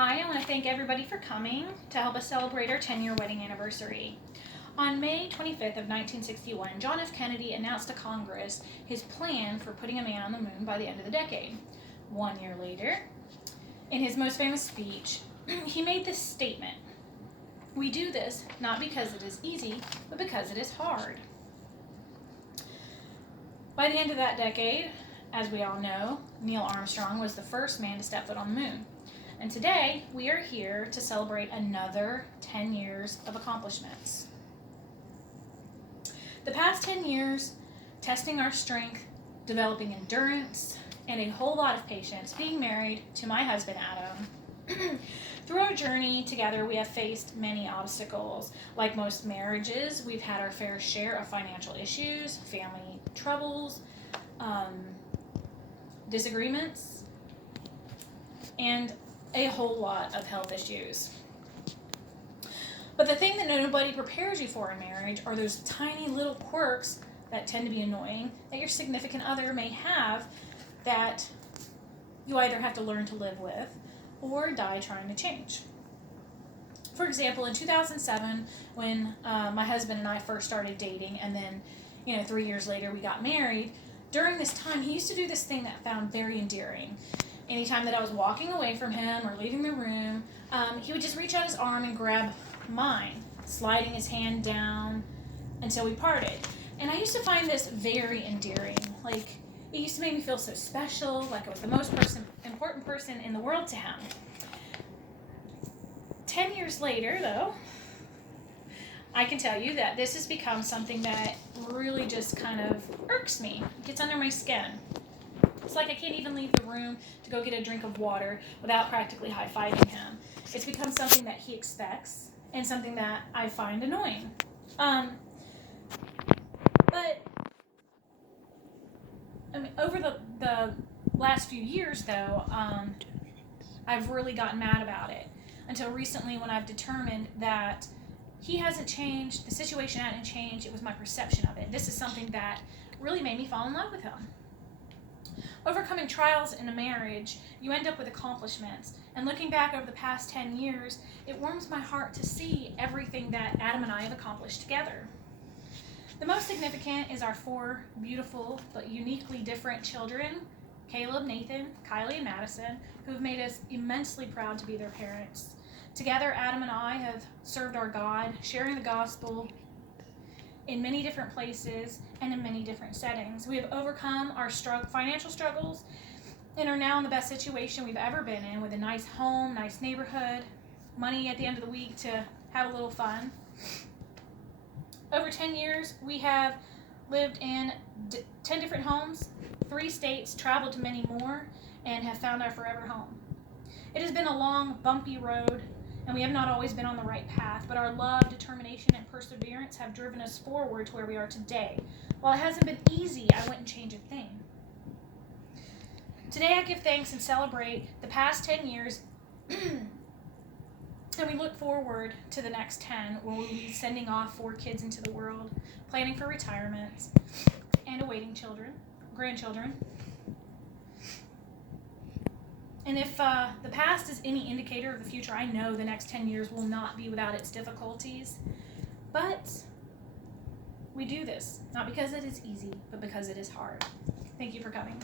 Hi, I want to thank everybody for coming to help us celebrate our 10-year wedding anniversary. On May 25th of 1961, John F. Kennedy announced to Congress his plan for putting a man on the moon by the end of the decade. 1 year later, in his most famous speech, he made this statement: "We do this not because it is easy, but because it is hard." By the end of that decade, as we all know, Neil Armstrong was the first man to step foot on the moon. And today, we are here to celebrate another 10 years of accomplishments. The past 10 years, testing our strength, developing endurance, and a whole lot of patience, being married to my husband, Adam. Through our journey together, we have faced many obstacles. Like most marriages, we've had our fair share of financial issues, family troubles, disagreements, and a whole lot of health issues. But the thing that nobody prepares you for in marriage are those tiny little quirks that tend to be annoying that your significant other may have that you either have to learn to live with or die trying to change. For example, in 2007, when my husband and I first started dating, and then 3 years later we got married, during this time he used to do this thing that I found very endearing. Anytime that I was walking away from him or leaving the room, he would just reach out his arm and grab mine, sliding his hand down until we parted. And I used to find this very endearing. It used to make me feel so special, like I was the most important person in the world to him. 10 years later, though, I can tell you that this has become something that really just kind of irks me. It gets under my skin. It's like I can't even leave the room to go get a drink of water without practically high-fiving him. It's become something that he expects and something that I find annoying. But over the last few years, though, I've really gotten mad about it until recently, when I've determined that he hasn't changed, the situation hadn't changed, it was my perception of it. This is something that really made me fall in love with him. Overcoming trials in a marriage, you end up with accomplishments. And looking back over the past 10 years, it warms my heart to see everything that Adam and I have accomplished together. The most significant is our 4 beautiful but uniquely different children: Caleb, Nathan, Kylie, and Madison, who have made us immensely proud to be their parents. Together, Adam and I have served our God, sharing the gospel in many different places and in many different settings. We have overcome our financial struggles and are now in the best situation we've ever been in, with a nice home, nice neighborhood, money at the end of the week to have a little fun. Over 10 years, we have lived in 10 different homes, 3 states, traveled to many more, and have found our forever home. It has been a long, bumpy road, and we have not always been on the right path, but our love, determination, and perseverance have driven us forward to where we are today. While it hasn't been easy, I wouldn't change a thing. Today I give thanks and celebrate the past 10 years, and we look forward to the next 10, where we'll be sending off 4 kids into the world, planning for retirements, and awaiting grandchildren. And if the past is any indicator of the future, I know the next 10 years will not be without its difficulties. But we do this, not because it is easy, but because it is hard. Thank you for coming.